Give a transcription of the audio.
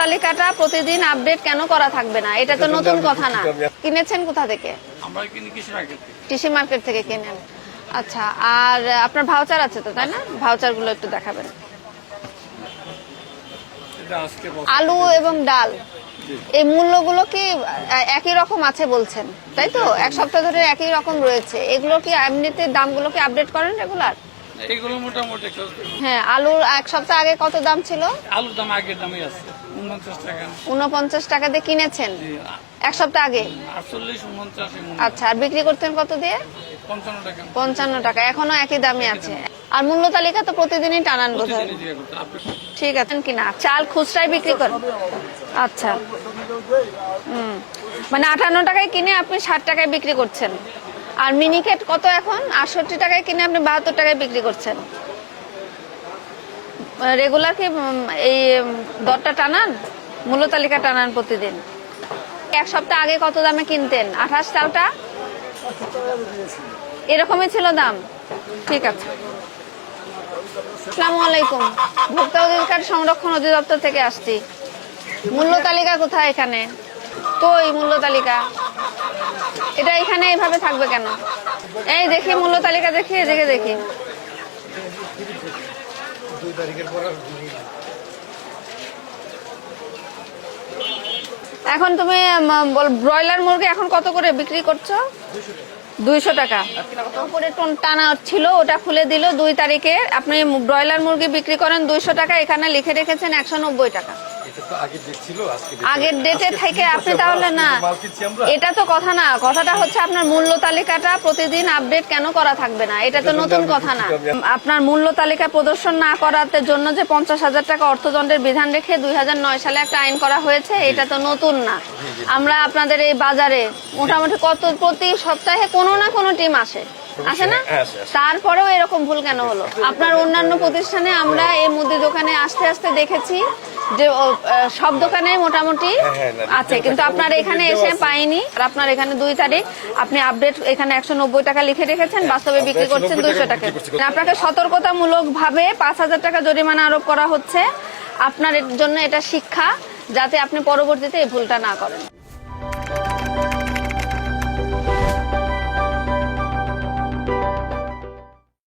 তালিকাটা প্রতিদিন আপডেট কেন করা থাকবে না? এটা তো নতুন কথা না। কিনেছেন কোথা থেকে? আমরা কিনি কৃষি মার্কেট থেকে। কৃষি মার্কেট থেকে কিনেন। আচ্ছা, আর আপনার ভাউচার আছে তো, তাই না? ভাউচার গুলো একটু দেখাবেন। এটা আজকে আলু এবং ডাল এই মূল্যগুলো কি একই রকম আছে বলছেন, তাই তো? এক সপ্তাহ ধরে একই রকম রয়েছে। এগুলো কি এমনিতে দামগুলো কি আপডেট করেন রেগুলার? এইগুলো মোটামুটি হ্যাঁ, আলুর এক সপ্তাহ আগে কত দাম ছিল? আলুর দাম আগের দামই আছে 49 টাকা। 49 টাকা দিয়ে কিনেছেন এক সপ্তাহ আগে? 48 49। আচ্ছা, আর বিক্রি করতেন কত দিয়ে? 55 টাকা। 55 টাকা, এখনো একই দামই আছে। আর মূল্য তালিকা তো প্রতিদিনই টানান বোধ হয়। ঠিক আছে কিনা চাল খুচরায় বিক্রি করেন? আচ্ছা, মানে 58 টাকায় কিনে আপনি 60 টাকায় বিক্রি করছেন। আর মিনিকেট কত এখন? 68 টাকায় কিনে আপনি 72 টাকায় বিক্রি করছেন। রেগুলার কি এই দরটা টানান, মূল্য তালিকা টানান প্রতিদিন? এক সপ্তাহ আগে কত দামে কিনতেন 28 চালটা? এরকমই ছিল দাম? ঠিক আছে। আসসালামু আলাইকুম, ভোক্তা অধিকার সংরক্ষণ অধিদপ্তর থেকে আসছি। মূল্য তালিকা কোথায় এখানে? তো এই মূল্য তালিকা এটা এখানে এইভাবে থাকবে কেন? এই দেখি মূল্য তালিকা, দেখি এদিকে দেখি। এখন তুমি ব্রয়লার মুরগি এখন কত করে বিক্রি করছো? 200 টাকা। উপরে টানা ছিল, ওটা খুলে দিল 2 তারিখে। আপনি ব্রয়লার মুরগি বিক্রি করেন 200 টাকা, এখানে লিখে রেখেছেন 190 টাকা। আগের ডেটে থেকে আপনি তাহলে না, এটা তো কথা না। কথাটা হচ্ছে আপনার মূল্য তালিকাটা প্রতিদিন আপডেট কেন করা থাকবে না? এটা তো নতুন কথা না। আপনার মূল্য তালিকা প্রদর্শন না করার জন্য যে 50,000 টাকা অর্থদণ্ডের বিধান রেখে 2009 সালে একটা আইন করা হয়েছে, এটা তো নতুন না। আমরা আপনাদের এই বাজারে মোটামুটি প্রতি সপ্তাহে কোনো না কোনো টিম আসে না? তারপরেও এরকম ভুল কেন হলো? আপনার অন্যান্য প্রতিষ্ঠানে আমরা এই মুদি দোকানে আস্তে আস্তে দেখেছি যে সব দোকানে মোটামুটি আছে, কিন্তু আপনার এখানে এসে পাইনি। আর আপনার এখানে 2 তারিখ আপনি আপডেট এখানে 190 টাকা লিখে রেখেছেন, বাস্তবে বিক্রি করছেন 200 টাকা। আপনাকে সতর্কতামূলক ভাবে 5,000 টাকা জরিমানা আরোপ করা হচ্ছে। আপনার জন্য এটা শিক্ষা, যাতে আপনি পরবর্তীতে এই ভুলটা না করেন।